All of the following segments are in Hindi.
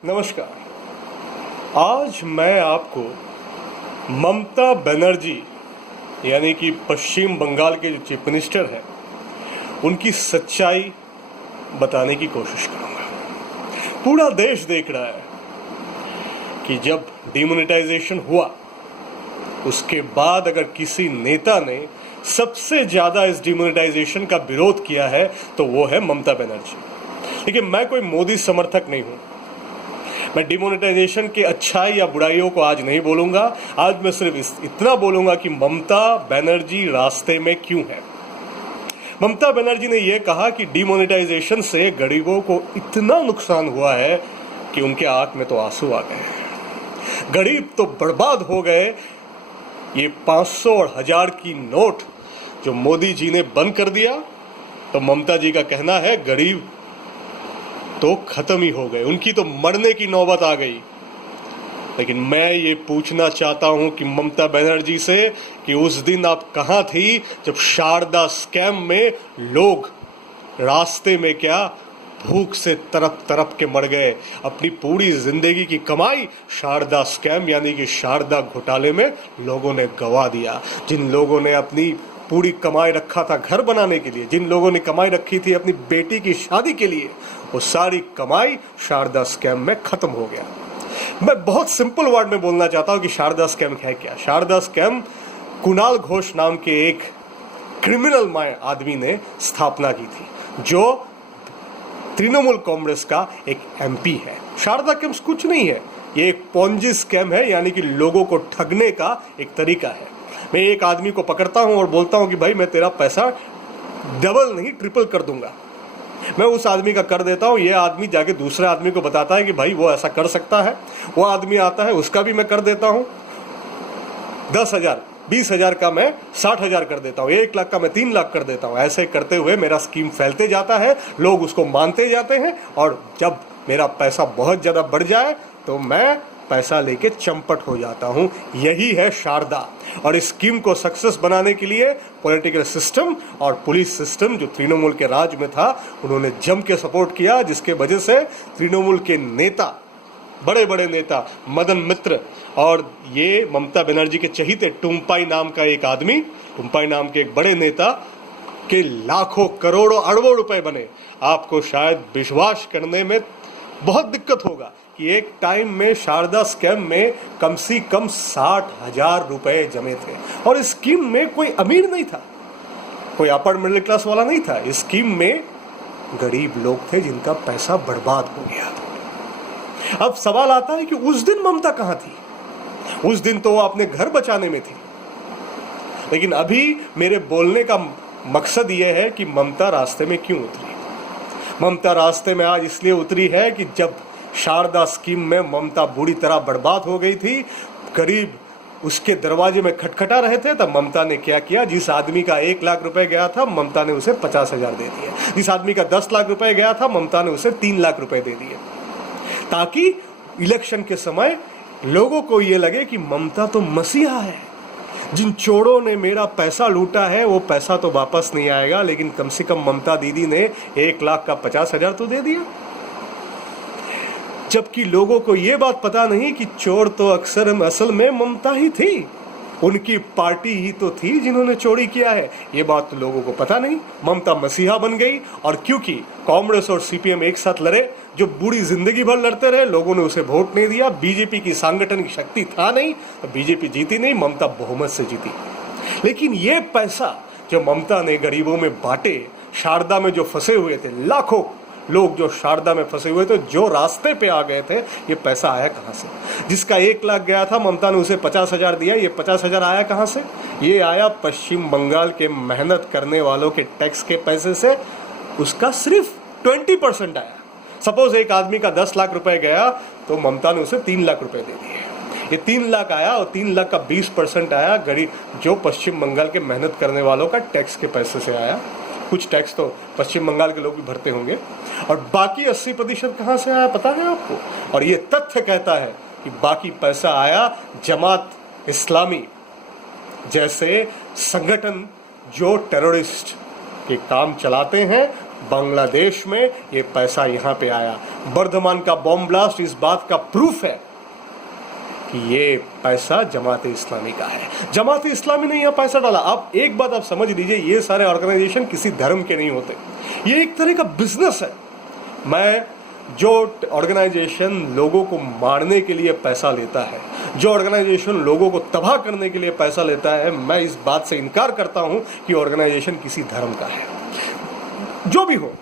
नमस्कार। आज मैं आपको ममता बनर्जी यानी कि पश्चिम बंगाल के जो चीफ मिनिस्टर हैं उनकी सच्चाई बताने की कोशिश करूंगा। पूरा देश देख रहा है कि जब डिमोनेटाइजेशन हुआ उसके बाद अगर किसी नेता ने सबसे ज़्यादा इस डिमोनेटाइजेशन का विरोध किया है तो वो है ममता बनर्जी। लेकिन मैं कोई मोदी समर्थक नहीं हूँ। मैं डिमोनेटाइजेशन के अच्छाई या बुराइयों को आज नहीं बोलूंगा। आज मैं सिर्फ इतना बोलूंगा कि ममता बनर्जी रास्ते में क्यों है। ममता बनर्जी ने यह कहा कि डिमोनेटाइजेशन से गरीबों को इतना नुकसान हुआ है कि उनके आंख में तो आंसू आ गए। गरीब तो बर्बाद हो गए। ये 500 और 1000 की नोट जो मोदी जी ने बंद कर दिया तो ममता जी का कहना है गरीब तो खत्म ही हो गए, उनकी तो मरने की नौबत आ गई। लेकिन मैं ये पूछना चाहता हूं कि ममता बनर्जी से कि उस दिन आप कहां थी जब शारदा स्कैम में लोग रास्ते में क्या भूख से तरफ तरफ के मर गए। अपनी पूरी जिंदगी की कमाई शारदा स्कैम यानी कि शारदा घोटाले में लोगों ने गंवा दिया। जिन लोगों ने अपनी पूरी कमाई रखा था घर बनाने के लिए, जिन लोगों ने कमाई रखी थी अपनी बेटी की शादी के लिए, वो सारी कमाई शारदा स्कैम में खत्म हो गया। मैं बहुत सिंपल वर्ड में बोलना चाहता हूं कि शारदा स्कैम है क्या। शारदा स्कैम कुणाल घोष नाम के एक क्रिमिनल आदमी ने स्थापना की थी जो तृणमूल कांग्रेस का एक एमपी है। शारदा स्कैम कुछ नहीं है, ये एक पोंजी स्कैम है यानी कि लोगों को ठगने का एक तरीका है। मैं एक आदमी को पकड़ता हूं और बोलता हूं कि भाई मैं तेरा पैसा डबल नहीं ट्रिपल कर दूंगा। मैं उस आदमी का कर देता हूं। ये आदमी जाके दूसरे आदमी को बताता है कि भाई वो ऐसा कर सकता है। वो आदमी आता है, उसका भी मैं कर देता हूं। 10,000 20,000 का मैं 60,000 कर देता हूं। 1 लाख का मैं 3 लाख कर देता हूं। ऐसे करते हुए मेरा स्कीम फैलते जाता है, लोग उसको मानते जाते हैं और जब मेरा पैसा बहुत ज़्यादा बढ़ जाए तो मैं पैसा लेके चंपट हो जाता हूं। यही है शारदा। और इस स्कीम को सक्सेस बनाने के लिए पॉलिटिकल सिस्टम और पुलिस सिस्टम जो तृणमूल के राज में था उन्होंने जम के सपोर्ट किया, जिसके वजह से तृणमूल के नेता, बड़े बड़े नेता मदन मित्र और ये ममता बनर्जी के चहीते टुम्पाई नाम का एक आदमी, टुम्पाई नाम के एक बड़े नेता के लाखों करोड़ों अरबों रुपए बने। आपको शायद विश्वास करने में बहुत दिक्कत होगा कि एक टाइम में शारदा स्कैम में कम से कम 60,000 रुपए जमे थे और इस स्कीम में कोई अमीर नहीं था, कोई अपर मिडिल क्लास वाला नहीं था। इस स्कीम में गरीब लोग थे जिनका पैसा बर्बाद हो गया। अब सवाल आता है कि उस दिन ममता कहां थी। उस दिन तो वो अपने घर बचाने में थी। लेकिन अभी मेरे बोलने का मकसद यह है कि ममता रास्ते में क्यों उतरी। ममता रास्ते में आज इसलिए उतरी है कि जब शारदा स्कीम में ममता बुरी तरह बर्बाद हो गई थी, गरीब उसके दरवाजे में खटखटा रहे थे, तब ममता ने क्या किया। जिस आदमी का 1 लाख रुपए गया था ममता ने उसे 50,000 दे दिए। जिस आदमी का 10 लाख रुपए गया था ममता ने उसे 3 लाख रुपए दे दिए, ताकि इलेक्शन के समय लोगों को ये लगे कि ममता तो मसीहा है। जिन चोरों ने मेरा पैसा लूटा है वो पैसा तो वापस नहीं आएगा, लेकिन कम से कम ममता दीदी ने 1 लाख का 50,000 तो दे दिया। जबकि लोगों को ये बात पता नहीं कि चोर तो असल में ममता ही थी। उनकी पार्टी ही तो थी जिन्होंने चोरी किया है। ये बात तो लोगों को पता नहीं। ममता मसीहा बन गई और क्योंकि कांग्रेस और सीपीएम एक साथ लड़े, जो पूरी जिंदगी भर लड़ते रहे, लोगों ने उसे वोट नहीं दिया। बीजेपी की सांगठनिक शक्ति था नहीं तो बीजेपी जीती नहीं, ममता बहुमत से जीती। लेकिन ये पैसा जो ममता ने गरीबों में बांटे, शारदा में जो फंसे हुए थे लाखों लोग, जो शारदा में फंसे हुए थे, जो रास्ते पे आ गए थे, ये पैसा आया कहाँ से। जिसका 1 लाख गया था ममता ने उसे 50,000 दिया। ये 50,000 आया कहाँ से। ये आया पश्चिम बंगाल के मेहनत करने वालों के टैक्स के पैसे से। उसका सिर्फ 20% आया। सपोज एक आदमी का 10 लाख रुपए गया तो ममता ने उसे 3 लाख रुपए दे दिए। ये 3 लाख आया और 3 लाख का 20% आया गरीब, जो पश्चिम बंगाल के मेहनत करने वालों का टैक्स के पैसे से आया। कुछ टैक्स तो पश्चिम बंगाल के लोग भी भरते होंगे। और बाकी 80% कहाँ से आया पता है आपको। और ये तथ्य कहता है कि बाकी पैसा आया जमात इस्लामी जैसे संगठन जो टेररिस्ट के काम चलाते हैं, बांग्लादेश में ये पैसा यहाँ पे आया। बर्धमान का बॉम्ब ब्लास्ट इस बात का प्रूफ है कि ये पैसा जमात इस्लामी का है। जमात इस्लामी ने यहाँ पैसा डाला। आप एक बात आप समझ लीजिए, ये सारे ऑर्गेनाइजेशन किसी धर्म के नहीं होते, ये एक तरह का बिजनेस है। मैं जो ऑर्गेनाइजेशन लोगों को मारने के लिए पैसा लेता है, जो ऑर्गेनाइजेशन लोगों को तबाह करने के लिए पैसा लेता है, मैं इस बात से इनकार करता हूं कि ऑर्गेनाइजेशन किसी धर्म का है। जो भी हो,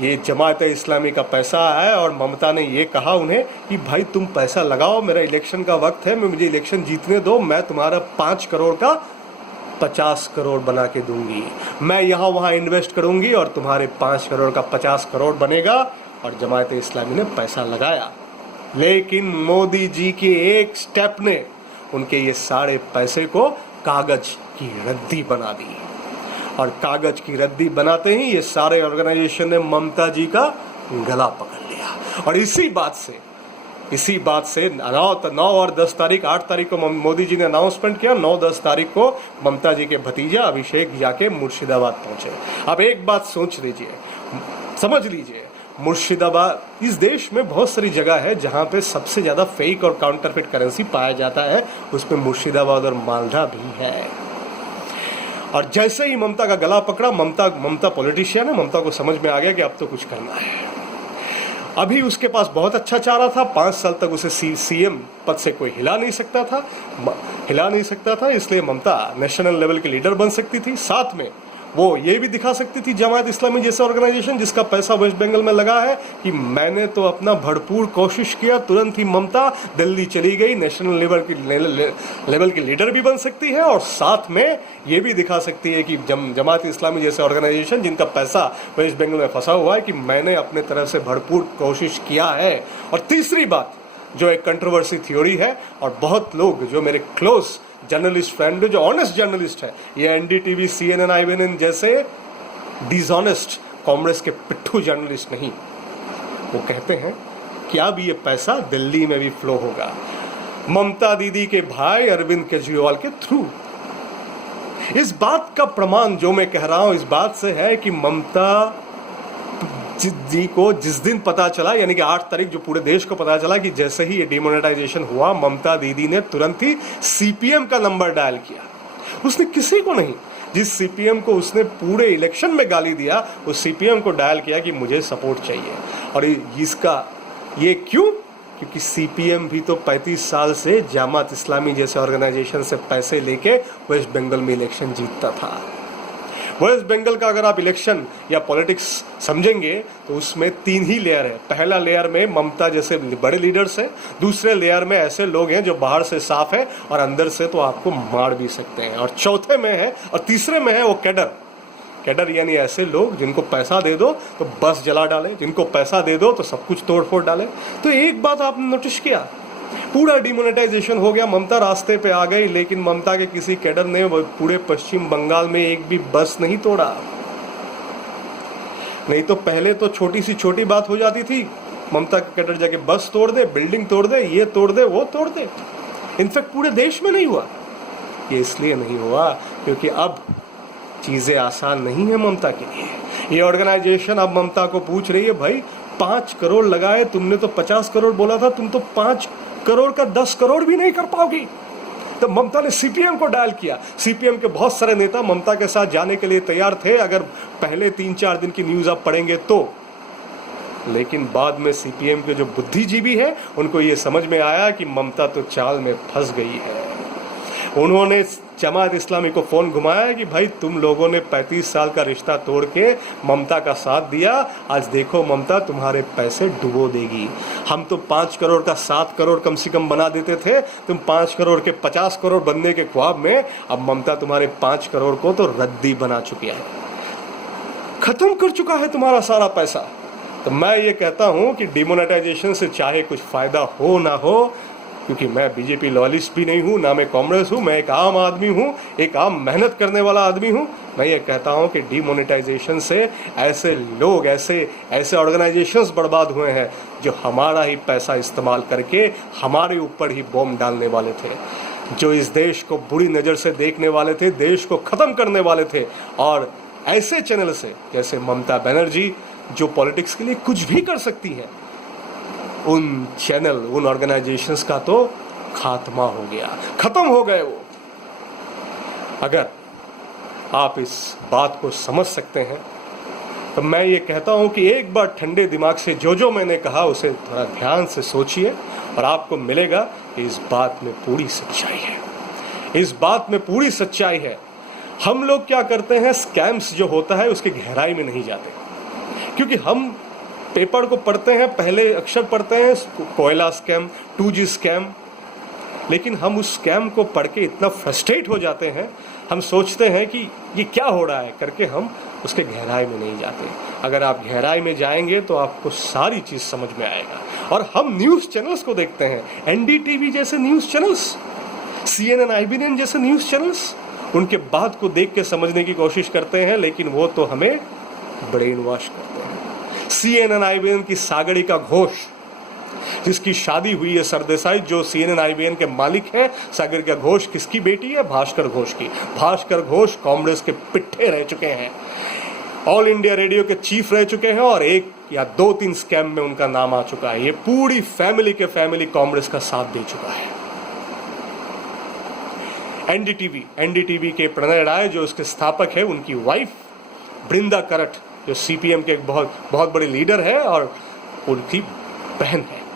ये जमात इस्लामी का पैसा है और ममता ने ये कहा उन्हें कि भाई तुम पैसा लगाओ, मेरा इलेक्शन का वक्त है, मुझे इलेक्शन जीतने दो, मैं तुम्हारा 5 करोड़ का 50 करोड़ बना के दूंगी, मैं यहाँ वहाँ इन्वेस्ट करूंगी और तुम्हारे 5 करोड़ का 50 करोड़ बनेगा। और जमात इस्लामी ने पैसा लगाया, लेकिन मोदी जी के एक स्टेप ने उनके ये सारे पैसे को कागज की रद्दी बना दी। और कागज की रद्दी बनाते ही ये सारे ऑर्गेनाइजेशन ने ममता जी का गला पकड़ लिया। और इसी बात से 9 और 10 तारीख 8 तारीख को मोदी जी ने अनाउंसमेंट किया। 9-10 तारीख को ममता जी के भतीजा अभिषेक जाके मुर्शिदाबाद पहुंचे। अब एक बात सोच लीजिए, समझ लीजिए, मुर्शिदाबाद, इस देश में बहुत सारी जगह है जहां पे सबसे ज्यादा फेक और काउंटरफिट करेंसी पाया जाता है, उसमें मुर्शिदाबाद और मालदा भी है। और जैसे ही ममता का गला पकड़ा, ममता पॉलिटिशियन है, ममता को समझ में आ गया कि अब तो कुछ करना है। अभी उसके पास बहुत अच्छा चारा था, 5 साल तक उसे सीएम पद से कोई हिला नहीं सकता था, इसलिए ममता नेशनल लेवल की लीडर बन सकती थी। साथ में वो ये भी दिखा सकती थी जमात इस्लामी जैसे ऑर्गेनाइजेशन जिसका पैसा वेस्ट बंगाल में लगा है कि मैंने तो अपना भरपूर कोशिश किया। तुरंत ही ममता दिल्ली चली गई, नेशनल लेवल की लीडर भी बन सकती है और साथ में ये भी दिखा सकती है कि जमात इस्लामी जैसे ऑर्गेनाइजेशन जिनका पैसा वेस्ट बंगाल में फंसा हुआ है कि मैंने अपने तरफ से भरपूर कोशिश किया है। और तीसरी बात जो एक कंट्रोवर्सी थ्योरी है और बहुत लोग जो मेरे क्लोज जर्नलिस्ट फ्रेंड जो ऑनेस्ट जर्नलिस्ट है, ये एनडीटीवी, CNN, IBN जैसे डिसऑनेस्ट कांग्रेस के पिट्ठू जर्नलिस्ट नहीं, वो कहते हैं कि अब ये पैसा दिल्ली में भी फ्लो होगा ममता दीदी के भाई अरविंद केजरीवाल के थ्रू। इस बात का प्रमाण जो मैं कह रहा हूं इस बात से है कि ममता जी को जिस दिन पता चला, यानी कि 8 तारीख जो पूरे देश को पता चला कि जैसे ही ये डिमोनेटाइजेशन हुआ, ममता दीदी ने तुरंत ही सीपीएम का नंबर डायल किया। उसने किसी को नहीं, जिस सीपीएम को उसने पूरे इलेक्शन में गाली दिया, उस सीपीएम को डायल किया कि मुझे सपोर्ट चाहिए। और ये क्यों? क्योंकि सीपीएम भी तो 35 साल से जमात इस्लामी जैसे ऑर्गेनाइजेशन से पैसे लेके वेस्ट बंगाल में इलेक्शन जीतता था। वेस्ट बंगाल का अगर आप इलेक्शन या पॉलिटिक्स समझेंगे तो उसमें 3 ही लेयर है। पहला लेयर में ममता जैसे बड़े लीडर्स हैं, दूसरे लेयर में ऐसे लोग हैं जो बाहर से साफ है और अंदर से तो आपको मार भी सकते हैं, और चौथे में है और तीसरे में है वो कैडर यानी ऐसे लोग जिनको पैसा दे दो तो बस जला डाले, जिनको पैसा दे दो तो सब कुछ तोड़ फोड़ डाले। तो एक बात आपने नोटिस किया, पूरा डिमोनेटाइजेशन हो गया, ममता रास्ते पे आ गई, लेकिन ममता के किसी कैडर ने पूरे पश्चिम बंगाल में एक भी बस नहीं तोड़ा। नहीं तो पहले तो छोटी बात हो जाती थी, ममता के कैडर जाके बस तोड़ दे, बिल्डिंग तोड़ दे, ये तोड़ दे, वो तोड़ दे। इनफैक्ट पूरे देश में नहीं हुआ। ये इसलिए नहीं हुआ क्योंकि अब चीजें आसान नहीं है ममता के लिए। ये ऑर्गेनाइजेशन अब ममता को पूछ रही है, भाई 5 करोड़ लगाए तुमने, तो 50 करोड़ बोला था, तुम तो 5 करोड़ का 10 करोड़ भी नहीं कर पाओगी। तो ममता ने सीपीएम को डायल किया। सीपीएम के बहुत सारे नेता ममता के साथ जाने के लिए तैयार थे, अगर पहले 3-4 दिन की न्यूज आप पढ़ेंगे तो। लेकिन बाद में सीपीएम के जो बुद्धिजीवी है उनको ये समझ में आया कि ममता तो चाल में फंस गई है। उन्होंने जमात इस्लामी को फोन घुमाया कि भाई तुम लोगों ने 35 साल का रिश्ता तोड़ के ममता का साथ दिया, आज देखो ममता तुम्हारे पैसे डुबो देगी। हम तो 5 करोड़ का 7 करोड़ कम से कम बना देते थे, तुम 5 करोड़ के 50 करोड़ बनने के ख्वाब में अब ममता तुम्हारे 5 करोड़ को तो रद्दी बना चुकी है, खत्म कर चुका है तुम्हारा सारा पैसा। तो मैं ये कहता हूं कि डिमोनेटाइजेशन से चाहे कुछ फायदा हो ना हो, क्योंकि मैं बीजेपी लॉयलिस्ट भी नहीं हूँ, ना मैं कांग्रेस हूँ, मैं एक आम आदमी हूँ, एक आम मेहनत करने वाला आदमी हूँ। मैं ये कहता हूँ कि डिमोनेटाइजेशन से ऐसे लोग, ऐसे ऑर्गेनाइजेशंस बर्बाद हुए हैं जो हमारा ही पैसा इस्तेमाल करके हमारे ऊपर ही बॉम्ब डालने वाले थे, जो इस देश को बुरी नज़र से देखने वाले थे, देश को ख़त्म करने वाले थे। और ऐसे चैनल से जैसे ममता बनर्जी जो पॉलिटिक्स के लिए कुछ भी कर सकती है, उन चैनल, उन ऑर्गेनाइजेशंस का तो खात्मा हो गया, खत्म हो गए वो। अगर आप इस बात को समझ सकते हैं तो मैं ये कहता हूं कि एक बार ठंडे दिमाग से जो मैंने कहा उसे थोड़ा ध्यान से सोचिए और आपको मिलेगा कि इस बात में पूरी सच्चाई है। इस बात में पूरी सच्चाई है। हम लोग क्या करते हैं, स्कैम्स जो होता है उसकी गहराई में नहीं जाते, क्योंकि हम पेपर को पढ़ते हैं, पहले अक्षर पढ़ते हैं, कोयला स्कैम, 2G स्कैम, लेकिन हम उस स्कैम को पढ़ के इतना फ्रस्ट्रेट हो जाते हैं, हम सोचते हैं कि ये क्या हो रहा है करके, हम उसके गहराई में नहीं जाते। अगर आप गहराई में जाएंगे तो आपको सारी चीज़ समझ में आएगा। और हम न्यूज़ चैनल्स को देखते हैं, NDTV जैसे न्यूज़ चैनल्स, CNN, IBN जैसे न्यूज़ चैनल्स, उनके बात को देख के समझने की कोशिश करते हैं, लेकिन वो तो हमें ब्रेन वॉश करते हैं। CNN, IBN की सागड़ी का घोष, जिसकी शादी हुई है सरदेसाई, जो CNN, IBN के मालिक हैं, सागर का घोष किसकी बेटी है? भास्कर घोष की। भास्कर घोष कांग्रेस के पिट्ठे रह चुके हैं, ऑल इंडिया रेडियो के चीफ रह चुके हैं, और 1 या 2-3 स्कैम में उनका नाम आ चुका है। ये पूरी फैमिली कांग्रेस का साथ दे चुका है। NDTV के प्रणय राय जो उसके स्थापक है, उनकी वाइफ बृंदा करट जो CPM के एक बहुत बड़ी लीडर है और उनकी बहन है।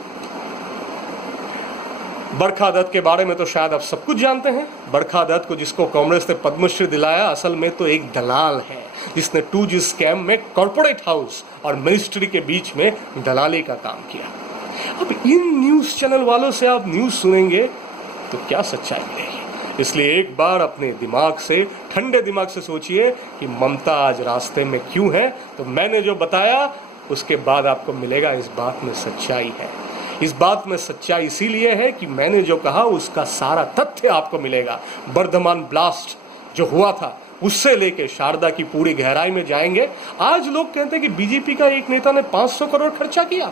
बरखा दत्त के बारे में तो शायद आप सब कुछ जानते हैं। बरखा दत्त को, जिसको कांग्रेस ने पद्मश्री दिलाया, असल में तो एक दलाल है जिसने 2G स्कैम में कॉर्पोरेट हाउस और मिनिस्ट्री के बीच में दलाली का काम किया। अब इन न्यूज़ चैनल वालों से आप न्यूज़ सुनेंगे तो क्या सच्चाई मिलेगी? इसलिए एक बार अपने दिमाग से, ठंडे दिमाग से सोचिए कि ममता आज रास्ते में क्यों है। तो मैंने जो बताया उसके बाद आपको मिलेगा इस बात में सच्चाई है। इस बात में सच्चाई इसीलिए है कि मैंने जो कहा उसका सारा तथ्य आपको मिलेगा। बर्धमान ब्लास्ट जो हुआ था उससे लेके शारदा की पूरी गहराई में जाएंगे। आज लोग कहते हैं कि बीजेपी का एक नेता ने 500 करोड़ खर्चा किया।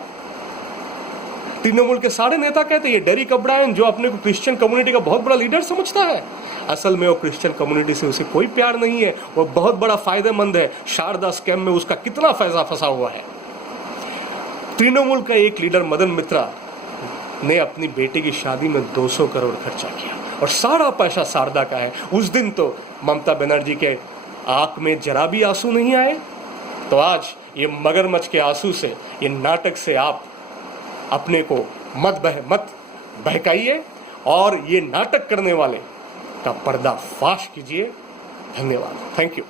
तृणमूल के सारे नेता कहते हैं, ये डेरिक ओब्रायन जो अपने को क्रिश्चियन कम्युनिटी का बहुत बड़ा लीडर समझता है, असल में वो क्रिश्चियन कम्युनिटी से उसे कोई प्यार नहीं है, वो बहुत बड़ा फायदेमंद है। शारदा स्कैम में उसका कितना पैसा फंसा हुआ है। तृणमूल का एक लीडर मदन मित्रा ने अपनी बेटी की शादी में 200 करोड़ खर्चा किया और सारा पैसा शारदा का है। उस दिन तो ममता बनर्जी के आंख में जरा भी आंसू नहीं आए। तो आज ये मगरमच्छ के आंसू से, ये नाटक से आप अपने को मत बहकाइए और ये नाटक करने वाले का पर्दाफाश कीजिए। धन्यवाद। Thank you.